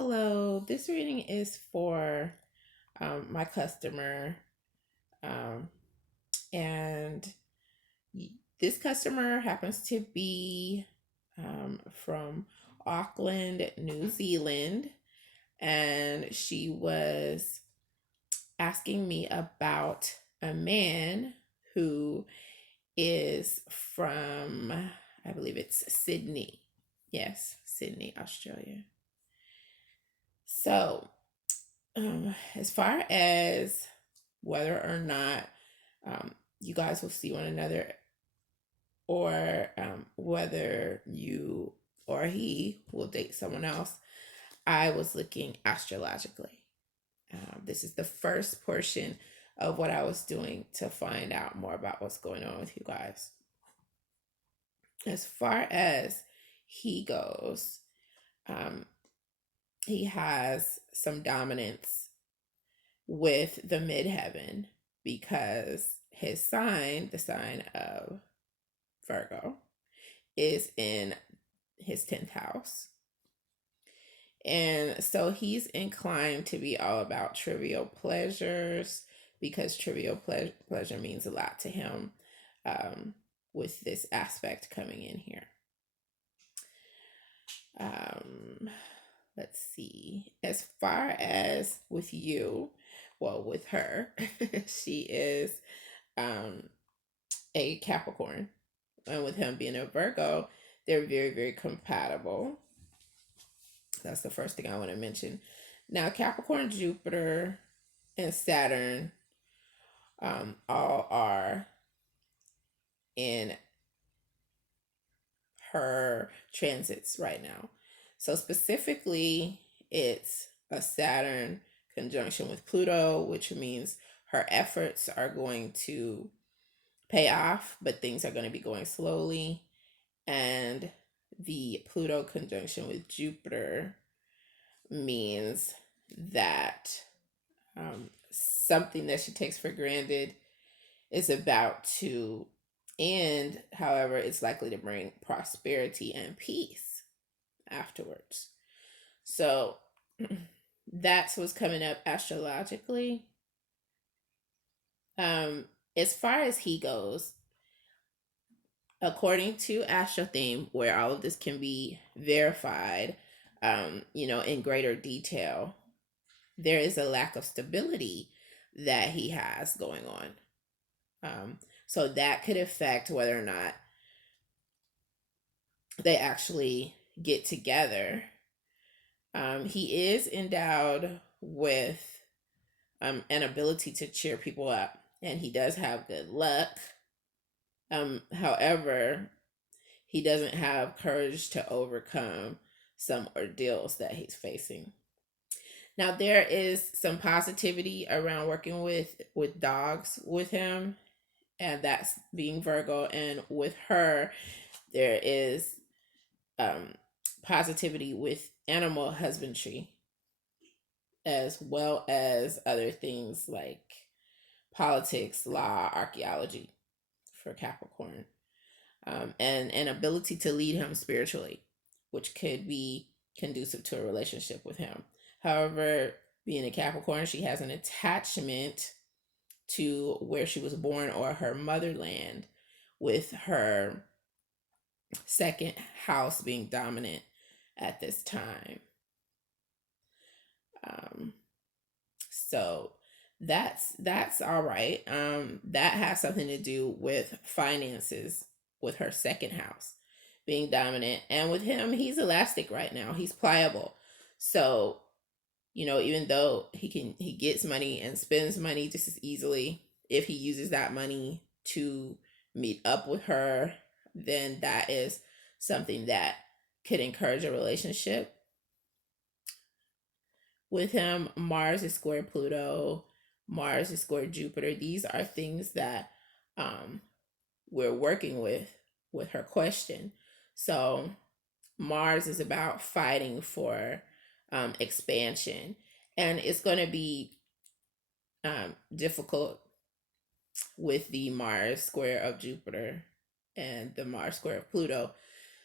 Hello, this reading is for my customer, um, and this customer happens to be from Auckland, New Zealand, and she was asking me about a man who is from, I believe it's Sydney. Yes, Sydney, Australia. So, as far as whether or not you guys will see one another, or whether you or he will date someone else, I was looking astrologically. This is the first portion of what I was doing to find out more about what's going on with you guys. As far as he goes, um, he has some dominance with the midheaven because his sign, the sign of Virgo, is in his 10th house. And so he's inclined to be all about trivial pleasures because trivial pleasure means a lot to him, with this aspect coming in here. Let's see. As far as with you, well, with her, she is a Capricorn. And with him being a Virgo, they're very, very compatible. That's the first thing I want to mention. Now, Capricorn, Jupiter, and Saturn all are in her transits right now. So, specifically, it's a Saturn conjunction with Pluto, which means her efforts are going to pay off, but things are going to be going slowly. And the Pluto conjunction with Jupiter means that something that she takes for granted is about to end. However, it's likely to bring prosperity and peace afterwards. So that's what's coming up astrologically. As far as he goes, according to Astro Theme, where all of this can be verified, in greater detail, there is a lack of stability that he has going on. So that could affect whether or not they actually get together. He is endowed with an ability to cheer people up, and he does have good luck. However, he doesn't have courage to overcome some ordeals that he's facing. Now, there is some positivity around working with dogs with him, and that's being Virgo. And with her, there is positivity with animal husbandry, as well as other things like politics, law, archaeology for Capricorn, and an ability to lead him spiritually, which could be conducive to a relationship with him. However, being a Capricorn, she has an attachment to where she was born or her motherland, with her second house being dominant at this time. So that's all right. That has something to do with finances, with her second house being dominant, and with him, he's elastic right now. He's pliable. So, even though he gets money and spends money just as easily, if he uses that money to meet up with her, then that is something that could encourage a relationship. With him, Mars is square Pluto, Mars is square Jupiter. These are things that we're working with her question. So Mars is about fighting for expansion, and it's going to be difficult with the Mars square of Jupiter and the Mars square of Pluto.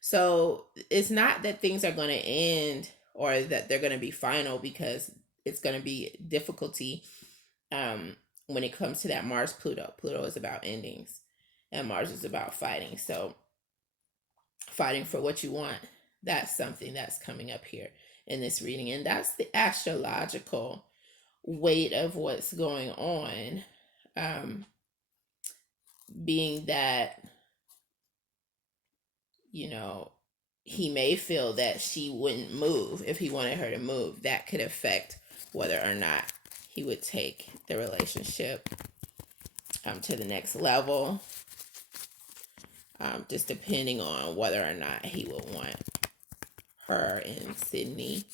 So it's not that things are going to end or that they're going to be final, because it's going to be difficulty when it comes to that Mars Pluto. Pluto is about endings, and Mars is about fighting. So, fighting for what you want, that's something that's coming up here in this reading. And that's the astrological weight of what's going on. Being that, you know, he may feel that she wouldn't move if he wanted her to move. That could affect whether or not he would take the relationship to the next level, just depending on whether or not he would want her in Sydney.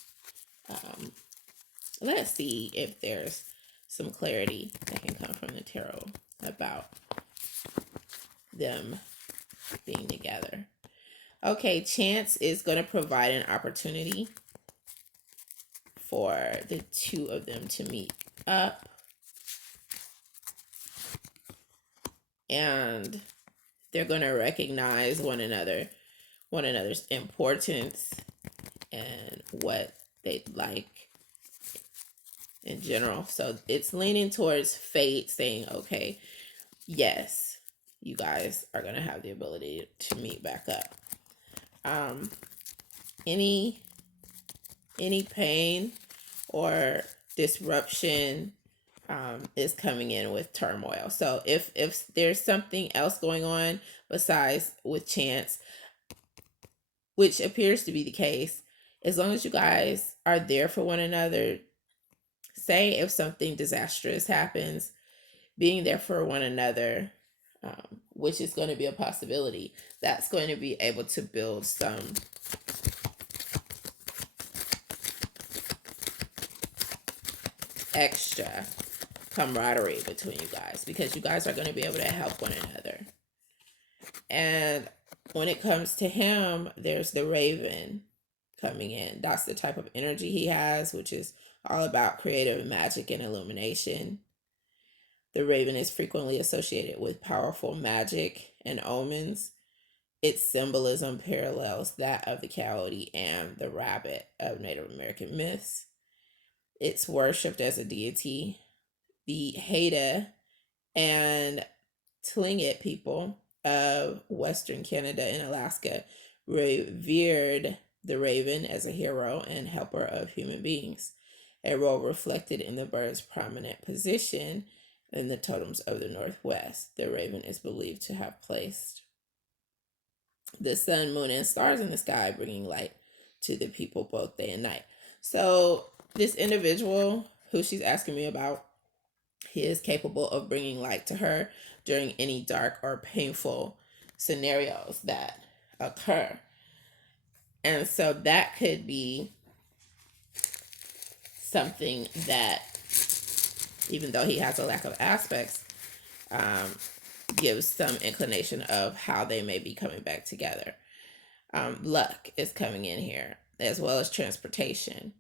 Let's see if there's some clarity that can come from the tarot about them being together. Okay, chance is going to provide an opportunity for the two of them to meet up. And they're going to recognize one another's importance and what they like in general. So it's leaning towards fate, saying, okay, yes, you guys are going to have the ability to meet back up. Any pain or disruption is coming in with turmoil. So if there's something else going on besides with chance, which appears to be the case, as long as you guys are there for one another, say if something disastrous happens, being there for one another, which is going to be a possibility, that's going to be able to build some extra camaraderie between you guys, because you guys are going to be able to help one another. And when it comes to him, there's the Raven coming in. That's the type of energy he has, which is all about creative magic and illumination. The Raven is frequently associated with powerful magic and omens. Its symbolism parallels that of the coyote and the rabbit of Native American myths. It's worshipped as a deity. The Haida and Tlingit people of Western Canada and Alaska revered the raven as a hero and helper of human beings, a role reflected in the bird's prominent position in the totems of the Northwest. The raven is believed to have placed the sun, moon, and stars in the sky, bringing light to the people both day and night. So this individual who she's asking me about, he is capable of bringing light to her during any dark or painful scenarios that occur. And so that could be something that, even though he has a lack of aspects, gives some inclination of how they may be coming back together. Luck is coming in here, as well as transportation.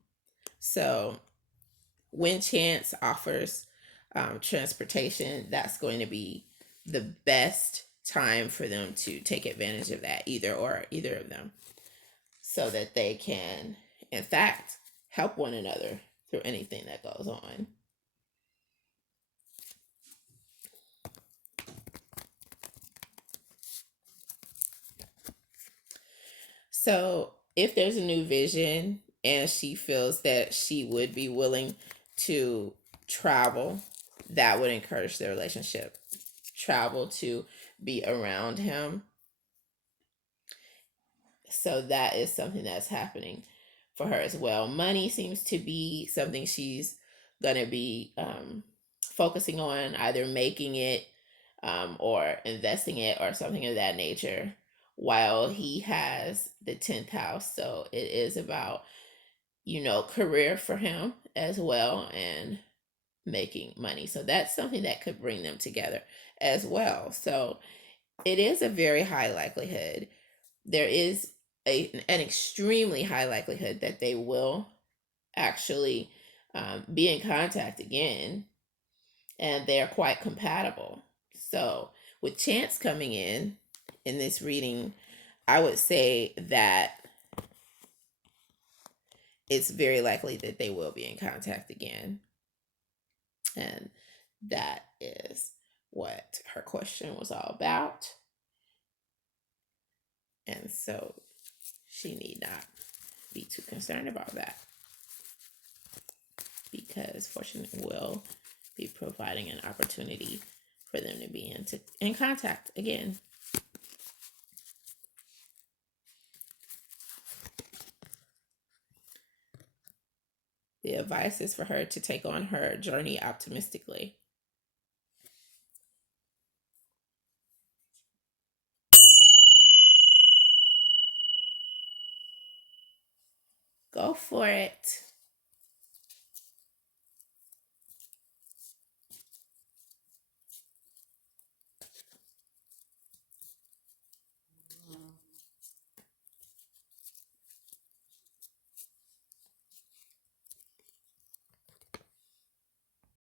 So when chance offers transportation, that's going to be the best time for them to take advantage of that, either of them, so that they can, in fact, help one another through anything that goes on. So if there's a new vision and she feels that she would be willing to travel, that would encourage the relationship. Travel to be around him. So that is something that's happening for her as well. Money seems to be something she's going to be focusing on, either making it or investing it or something of that nature, while he has the 10th house. So it is about, career for him as well, and making money. So that's something that could bring them together as well. So it is a very high likelihood. There is an extremely high likelihood that they will actually be in contact again, and they are quite compatible. So with chance coming in this reading, I would say that it's very likely that they will be in contact again. And that is what her question was all about. And so she need not be too concerned about that, because fortune will be providing an opportunity for them to be in contact again. The advice is for her to take on her journey optimistically. Go for it.